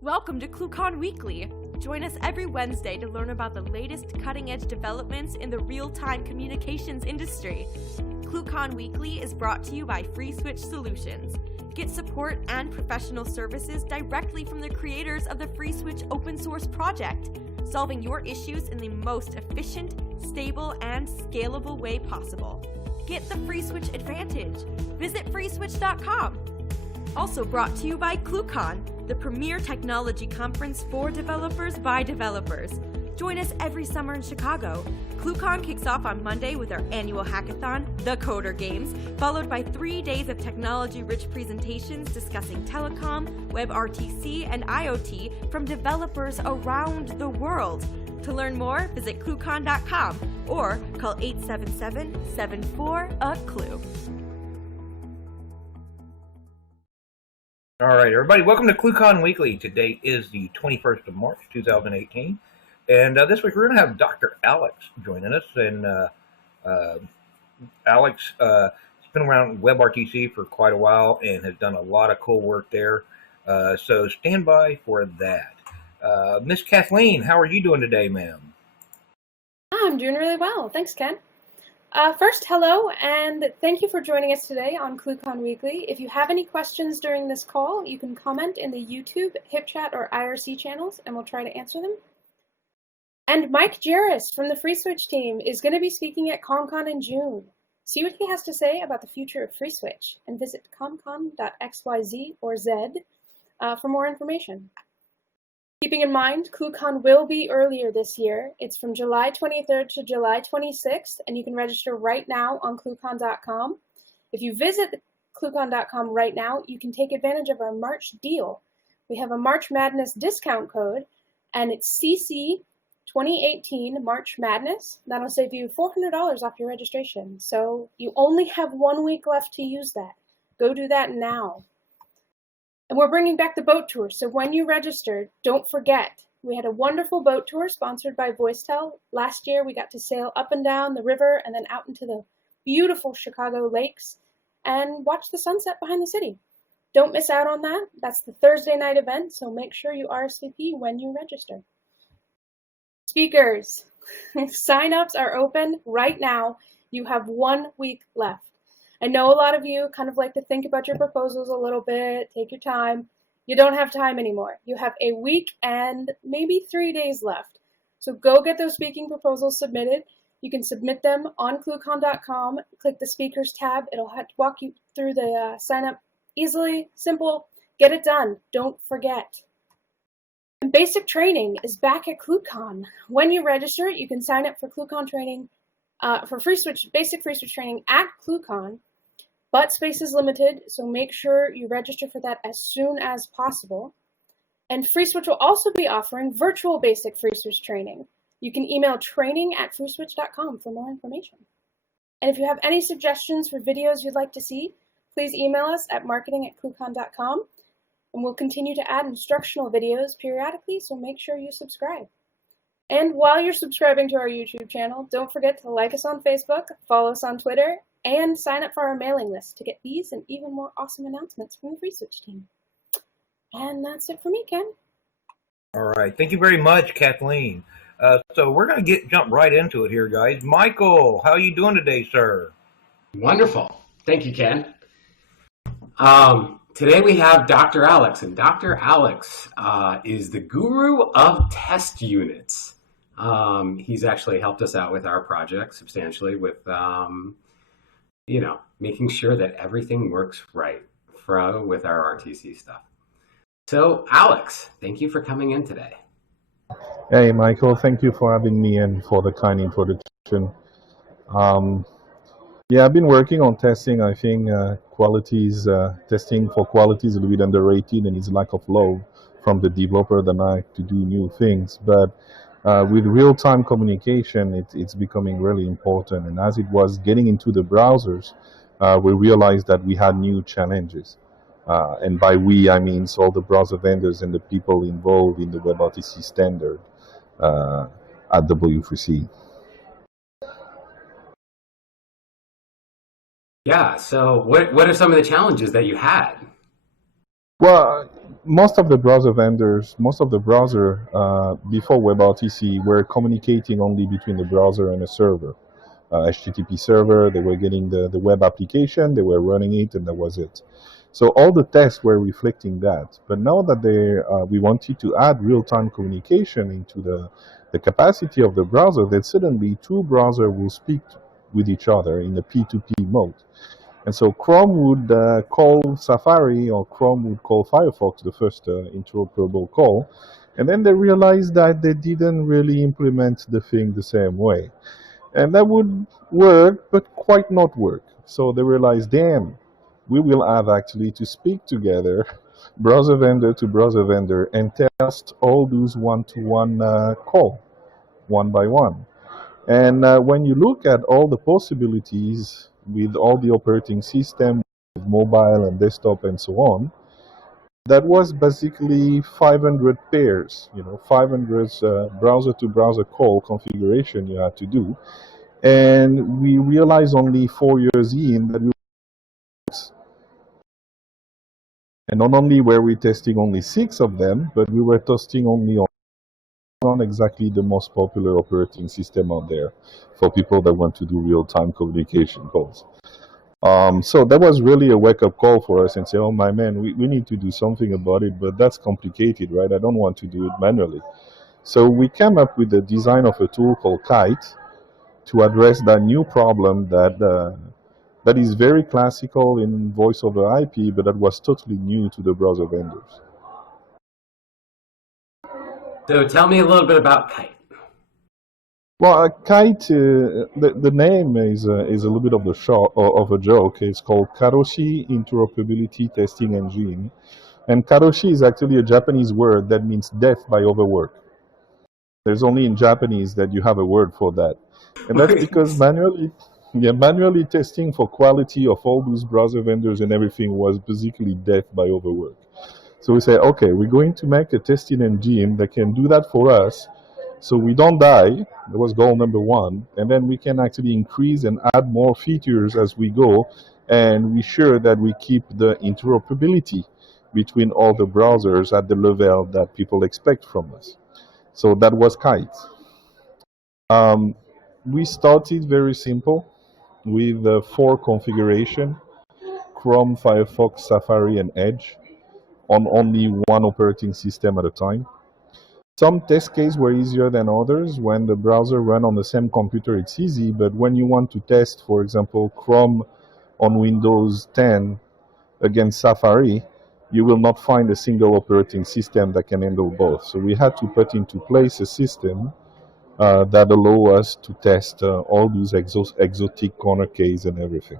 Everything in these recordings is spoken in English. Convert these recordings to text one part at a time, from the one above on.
Welcome to ClueCon Weekly. Join us every Wednesday to learn about the latest cutting-edge developments in the real-time communications industry. ClueCon Weekly is brought to you by FreeSwitch Solutions. Get support and professional services directly from the creators of the FreeSwitch open source project, solving your issues in the most efficient, stable, and scalable way possible. Get the FreeSwitch advantage. Visit freeswitch.com. Also brought to you by ClueCon, the premier technology conference for developers by developers. Join us every summer in Chicago. ClueCon kicks off on Monday with our annual hackathon, The Coder Games, followed by 3 days of technology-rich presentations discussing telecom, WebRTC, and IoT from developers around the world. To learn more, visit ClueCon.com or call 877-74-CLUE. All right, everybody, welcome to ClueCon Weekly. Today is the 21st of March, 2018. And this week we're going to have Dr. Alex joining us. And Alex has been around WebRTC for quite a while and has done a lot of cool work there. So stand by for that. Miss Kathleen, how are you doing today, ma'am? I'm doing really well. Thanks, Ken. First, hello, and thank you for joining us today on ClueCon Weekly. If you have any questions during this call, you can comment in the YouTube, HipChat, or IRC channels, and we'll try to answer them. And Mike Jarris from the FreeSwitch team is going to be speaking at ComCon in June. See what he has to say about the future of FreeSwitch, and visit comcon.xyz or Z for more information. Keeping in mind, ClueCon will be earlier this year. It's from July 23rd to July 26th, and you can register right now on ClueCon.com. If you visit ClueCon.com right now, you can take advantage of our March deal. We have a March Madness discount code, and it's CC 2018 March Madness. That'll save you $400 off your registration. So you only have 1 week left to use that. Go do that now. And we're bringing back the boat tour, so when you register, don't forget. We had a wonderful boat tour sponsored by Voicetel. Last year, we got to sail up and down the river and then out into the beautiful Chicago lakes and watch the sunset behind the city. Don't miss out on that. That's the Thursday night event, so make sure you RSVP when you register. Speakers, sign-ups are open right now. You have 1 week left. I know a lot of you kind of like to think about your proposals a little bit, take your time. You don't have time anymore. You have a week and maybe 3 days left. So go get those speaking proposals submitted. You can submit them on ClueCon.com. Click the speakers tab. It'll walk you through the sign up easily, simple. Get it done. Don't forget. And basic training is back at ClueCon. When you register, you can sign up for ClueCon training, for basic FreeSwitch training at ClueCon. But space is limited, so make sure you register for that as soon as possible. And FreeSwitch will also be offering virtual basic FreeSwitch training. You can email training@freeswitch.com for more information. And if you have any suggestions for videos you'd like to see, please email us at marketing@cluecon.com, and we'll continue to add instructional videos periodically, so make sure you subscribe. And while you're subscribing to our YouTube channel, don't forget to like us on Facebook, follow us on Twitter, and sign up for our mailing list to get these and even more awesome announcements from the FreeSwitch team. And that's it for me, Ken. All right. Thank you very much, Kathleen. So we're going to jump right into it here, guys. Michael, how are you doing today, sir? Wonderful. Thank you, Ken. Today we have Dr. Alex, and Dr. Alex is the guru of test units. He's actually helped us out with our project substantially with making sure that everything works right with our RTC stuff. So, Alex, thank you for coming in today. Hey, Michael, thank you for having me and for the kind introduction. Yeah, I've been working on testing. I think testing for quality is a little bit underrated, and it's lack of love from the developer that like to do new things. But with real-time communication, it's becoming really important. And as it was getting into the browsers, we realized that we had new challenges. And by we, I mean all the browser vendors and the people involved in the WebRTC standard at W3C. Yeah, so what are some of the challenges that you had? Well, most of the browser vendors, most of the browser before WebRTC were communicating only between the browser and a server. HTTP server, they were getting the web application, they were running it, and that was it. So all the tests were reflecting that. But now that we wanted to add real-time communication into the capacity of the browser, then suddenly two browsers will speak with each other in a P2P mode. And so Chrome would call Safari, or Chrome would call Firefox, the first interoperable call. And then they realized that they didn't really implement the thing the same way. And that would work, but quite not work. So they realized, damn, we will have actually to speak together, browser vendor to browser vendor, and test all those one-to-one call, one by one. And when you look at all the possibilities with all the operating system, with mobile and desktop and so on, that was basically 500 pairs, 500 browser-to-browser call configuration you had to do. And we realized only 4 years in that and not only were we testing only 6 of them, but we were testing only on exactly the most popular operating system out there for people that want to do real-time communication calls. So that was really a wake-up call for us and say, oh my man, we need to do something about it, but that's complicated, right? I don't want to do it manually. So we came up with the design of a tool called Kite to address that new problem that is very classical in voice over IP, but that was totally new to the browser vendors. So tell me a little bit about Kite. Well, Kite, the name is a little bit of a joke. It's called Karoshi Interoperability Testing Engine. And Karoshi is actually a Japanese word that means death by overwork. There's only in Japanese that you have a word for that. And that's because manually testing for quality of all those browser vendors and everything was basically death by overwork. So we say, okay, we're going to make a testing engine that can do that for us so we don't die. That was goal number 1. And then we can actually increase and add more features as we go. And we're sure that we keep the interoperability between all the browsers at the level that people expect from us. So that was Kite. We started very simple with 4 configuration: Chrome, Firefox, Safari, and Edge, on only one operating system at a time. Some test cases were easier than others. When the browser ran on the same computer, it's easy, but when you want to test, for example, Chrome on Windows 10 against Safari, you will not find a single operating system that can handle both. So we had to put into place a system that allow us to test all those exotic corner cases and everything.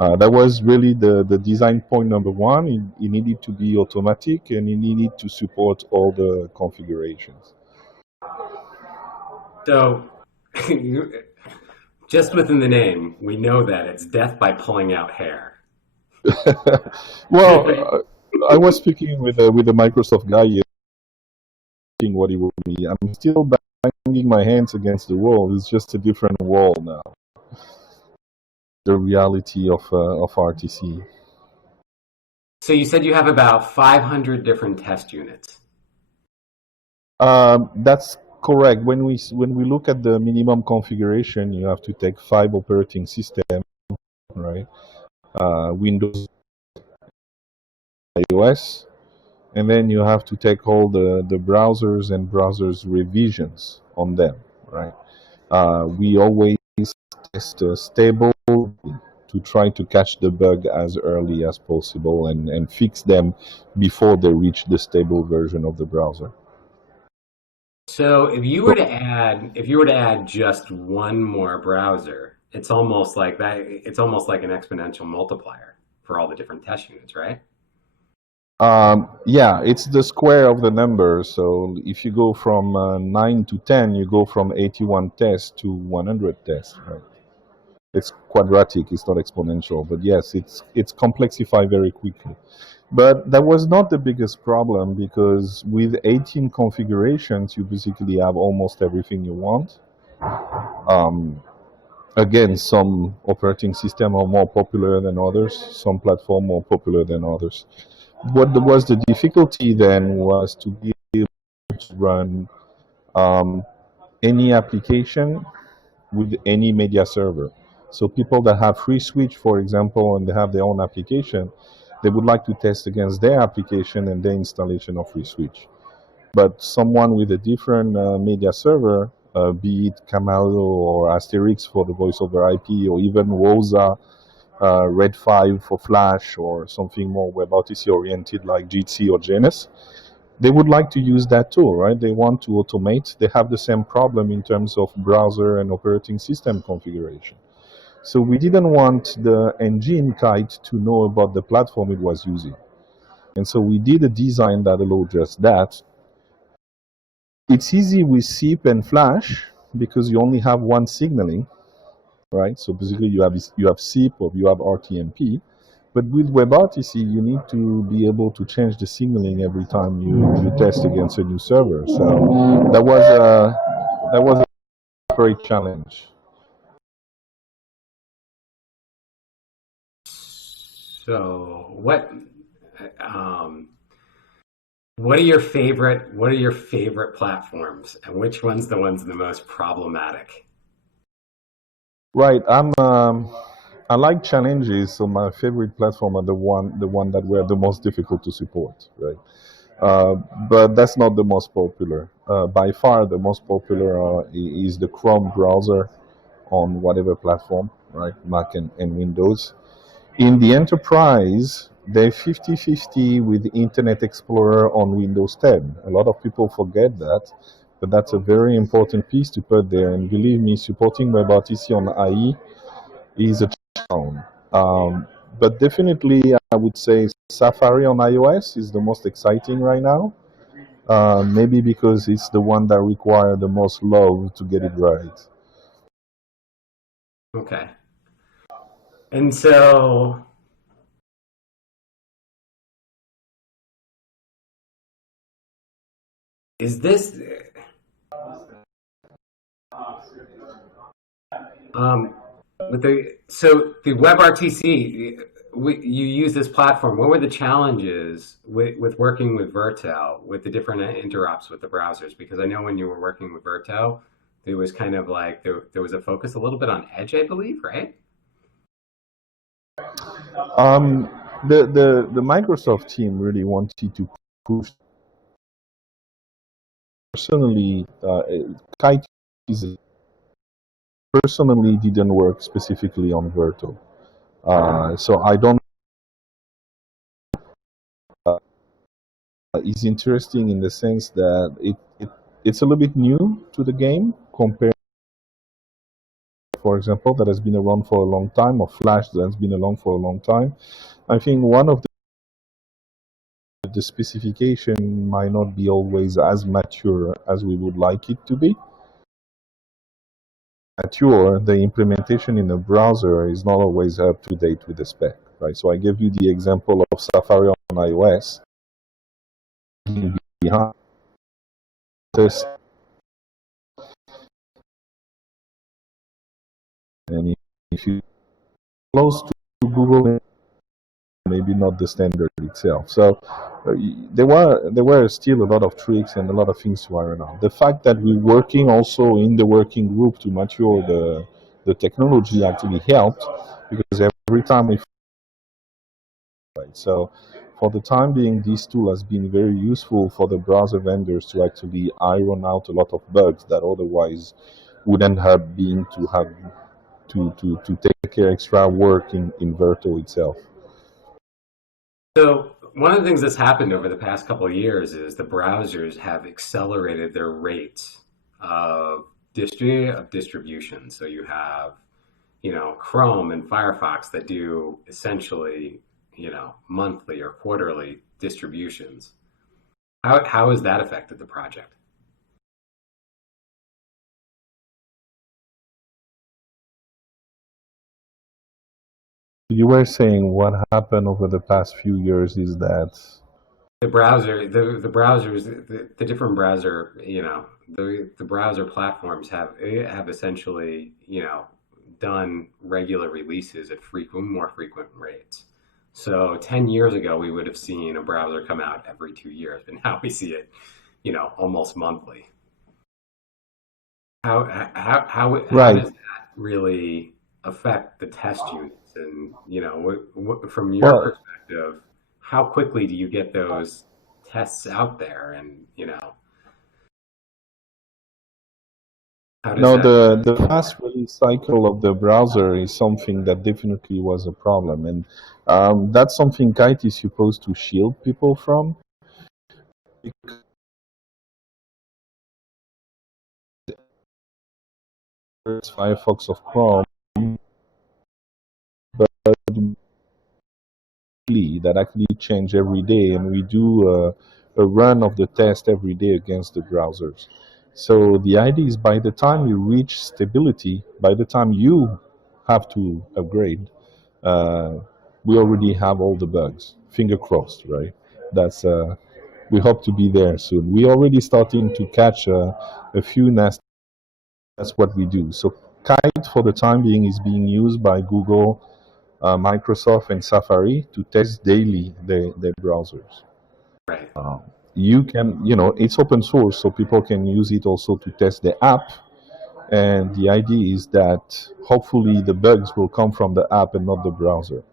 That was really the design point number 1. It needed to be automatic, and it needed to support all the configurations. So, just within the name, we know that it's death by pulling out hair. Well, I was speaking with the Microsoft guy, what he wrote me. I'm still banging my hands against the wall. It's just a different wall now. The reality of RTC. So you said you have about 500 different test units. That's correct. When we look at the minimum configuration, you have to take 5 operating systems, right? Windows, iOS, and then you have to take all the browsers and browsers revisions on them, right? We always test stable to try to catch the bug as early as possible and fix them before they reach the stable version of the browser. So if you were to add just one more browser, it's almost like that. It's almost like an exponential multiplier for all the different test units, right? Yeah, it's the square of the number. So if you go from 9 to 10, you go from 81 tests to 100 tests, right? It's quadratic, it's not exponential, but yes, it's complexified very quickly. But that was not the biggest problem, because with 18 configurations, you basically have almost everything you want. Again, some operating systems are more popular than others, some platforms more popular than others. was the difficulty then was to be able to run um, any application with any media server. So people that have free switch, for example, and they have their own application, they would like to test against their application and their installation of free switch. But someone with a different media server, be it Camaro or Asterix for the voice over IP, or even Woza, Red 5 for Flash, or something more WebRTC oriented like Jitsi or Janus, they would like to use that tool, right? They want to automate. They have the same problem in terms of browser and operating system configuration. So we didn't want the engine kite to know about the platform it was using. And so we did a design that allowed just that. It's easy with SIP and Flash because you only have one signaling, right? So basically you have SIP or you have RTMP. But with WebRTC, you need to be able to change the signaling every time you test against a new server. So that was a great challenge. So what are your favorite platforms, and which one's the most problematic? Right. I like challenges, so my favorite platform are the one that were the most difficult to support, right? But that's not the most popular. By far, the most popular is the Chrome browser on whatever platform, right? Mac and Windows. In the enterprise, they're 50-50 with Internet Explorer on Windows 10. A lot of people forget that, but that's a very important piece to put there. And believe me, supporting WebRTC on IE is a challenge. But definitely, I would say Safari on iOS is the most exciting right now. Maybe because it's the one that requires the most love to get it right. Okay. And so is this the WebRTC, you use this platform. What were the challenges with working with Verto, with the different interops with the browsers? Because I know when you were working with Verto, there was kind of like there was a focus a little bit on Edge, I believe, right? The Microsoft team really wanted to push. Personally, Kite is personally didn't work specifically on Verto, so I don't. It's interesting in the sense that it's a little bit new to the game compared, for example, that has been around for a long time, or Flash that has been around for a long time. I think one of the specification might not be always as mature as we would like it to be. Mature, the implementation in the browser is not always up to date with the spec, right? So I gave you the example of Safari on iOS. Behind this, and if you close to Google, maybe not the standard itself. So there were still a lot of tricks and a lot of things to iron out. The fact that we're working also in the working group to mature the technology actually helped, because every time we right. So for the time being, this tool has been very useful for the browser vendors to actually iron out a lot of bugs that otherwise would end up being to have to take care extra work in Verto itself. So one of the things that's happened over the past couple of years is the browsers have accelerated their rates of distribution. So you have, Chrome and Firefox that do essentially, monthly or quarterly distributions. How has that affected the project? You were saying what happened over the past few years is that the browsers, the different browser, the browser platforms have essentially, done regular releases at more frequent rates. So 10 years ago, we would have seen a browser come out every 2 years, but now we see it, almost monthly. How Right. does that really affect the test units? And from your Well, perspective, how quickly do you get those tests out there? And how does no, that? the fast release cycle of the browser is something that definitely was a problem, and that's something Kite is supposed to shield people from. Because Firefox of Chrome, but that actually change every day, and we do a run of the test every day against the browsers. So the idea is by the time you reach stability, by the time you have to upgrade, uh, we already have all the bugs. Finger crossed, right? That's we hope to be there soon. We already starting to catch a few nasty. That's what we do. So Kite, for the time being, is being used by Google, Microsoft, and Safari to test daily their browsers. Right. You can, it's open source, so people can use it also to test the app. And the idea is that hopefully the bugs will come from the app and not the browser.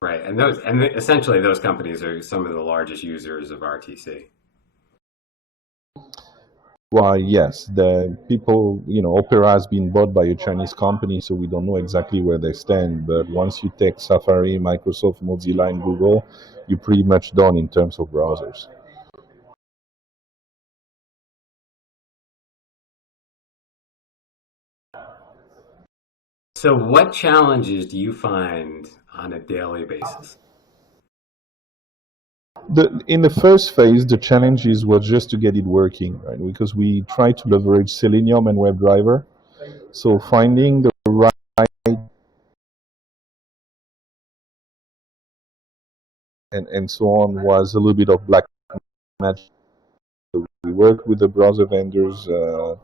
Right. And essentially those companies are some of the largest users of RTC. Why, yes, the people, Opera has been bought by a Chinese company, so we don't know exactly where they stand. But once you take Safari, Microsoft, Mozilla, and Google, you're pretty much done in terms of browsers. So what challenges do you find on a daily basis? In the first phase, the challenges were just to get it working, right? Because we try to leverage Selenium and WebDriver. So finding the right and so on was a little bit of black magic. We worked with the browser vendors to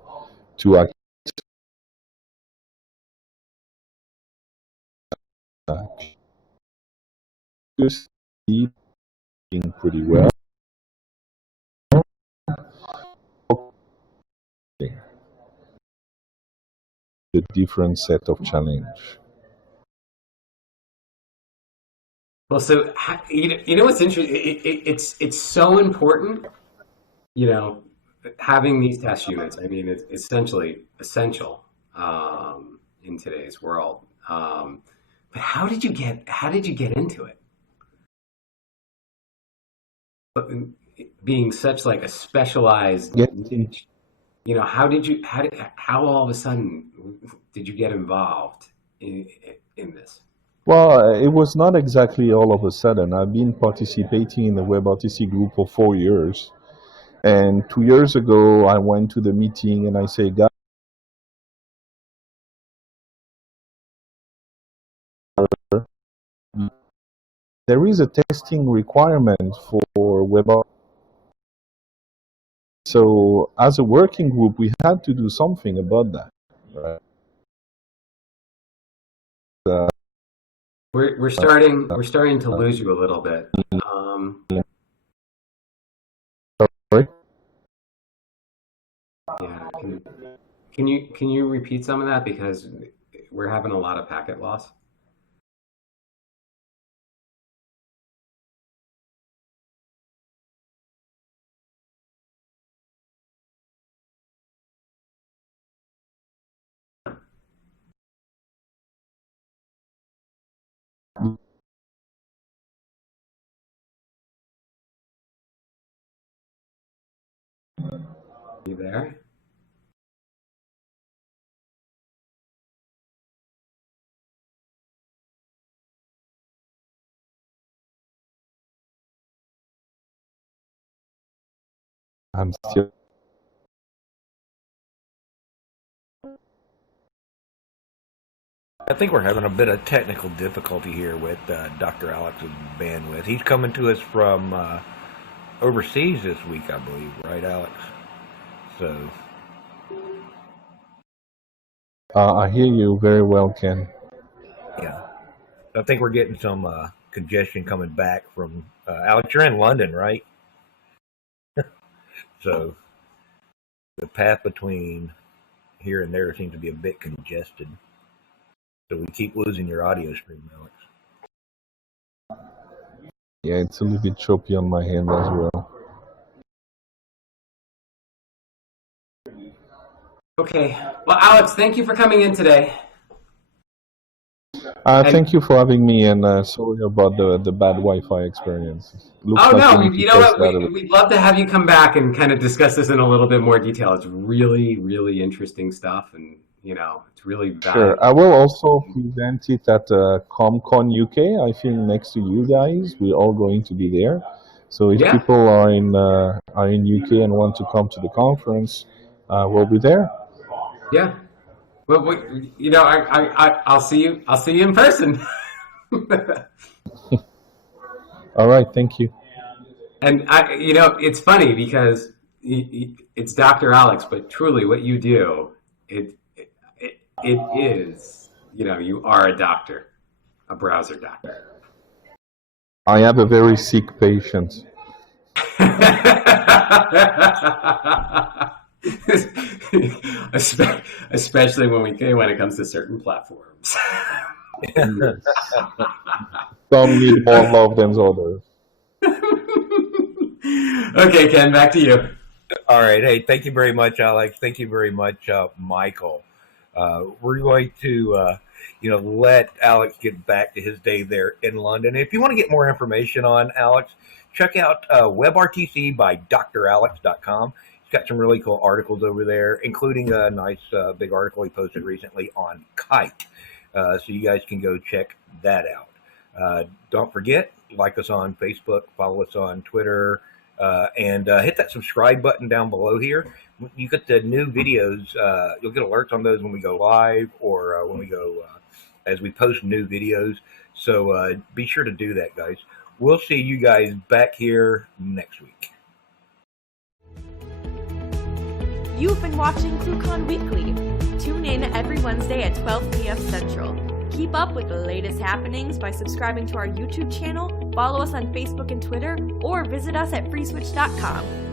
accuracy pretty well. The different set of challenge. Well, so what's interesting? It's so important, having these test units. I mean, it's essentially essential in today's world. But how did you get into it? But being such like a specialized niche, how all of a sudden did you get involved in this? Well, it was not exactly all of a sudden. I've been participating in the WebRTC group for 4 years. And 2 years ago, I went to the meeting and I say, guys, there is a testing requirement for WebRTC. So as a working group, we had to do something about that. Right? We're starting to lose you a little bit. Sorry? Yeah. Can you repeat some of that, because we're having a lot of packet loss? You there? I'm still. I think we're having a bit of technical difficulty here with Dr. Alex's bandwidth. He's coming to us from overseas this week, I believe, right, Alex? So. I hear you very well, Ken. Yeah. I think we're getting some congestion coming back from Alex. You're in London, right? So the path between here and there seems to be a bit congested. So we keep losing your audio stream, Alex. Yeah, it's a little bit choppy on my end as well. Okay. Well, Alex, thank you for coming in today. Thank you for having me, and sorry about the bad Wi-Fi experience. Looks Oh like no, we need to you know test what? that a bit. We'd love to have you come back and kind of discuss this in a little bit more detail. It's really, really interesting stuff, and it's really valuable. Sure. I will also present it at ComCon UK. I think next to you guys, we're all going to be there. So if Yeah. people are in UK and want to come to the conference, we'll be there. Yeah. Well, I'll see you. I'll see you in person. All right. Thank you. And it's funny because it's Dr. Alex, but truly, what you do, it is, you are a doctor, a browser doctor. I have a very sick patient. Especially when it comes to certain platforms. Some need more love than others. Okay, Ken, back to you. All right. Hey, thank you very much, Alex. Thank you very much, Michael. We're going to, let Alex get back to his day there in London. If you want to get more information on Alex, check out WebRTC by dralex.com. He's got some really cool articles over there, including a nice big article he posted recently on Kite. So you guys can go check that out. Don't forget, like us on Facebook, follow us on Twitter, and hit that subscribe button down below here. You get the new videos. You'll get alerts on those when we go live or when we go as we post new videos. So be sure to do that, guys. We'll see you guys back here next week. You've been watching ClueCon Weekly. Tune in every Wednesday at 12 p.m. Central. Keep up with the latest happenings by subscribing to our YouTube channel, follow us on Facebook and Twitter, or visit us at freeswitch.com.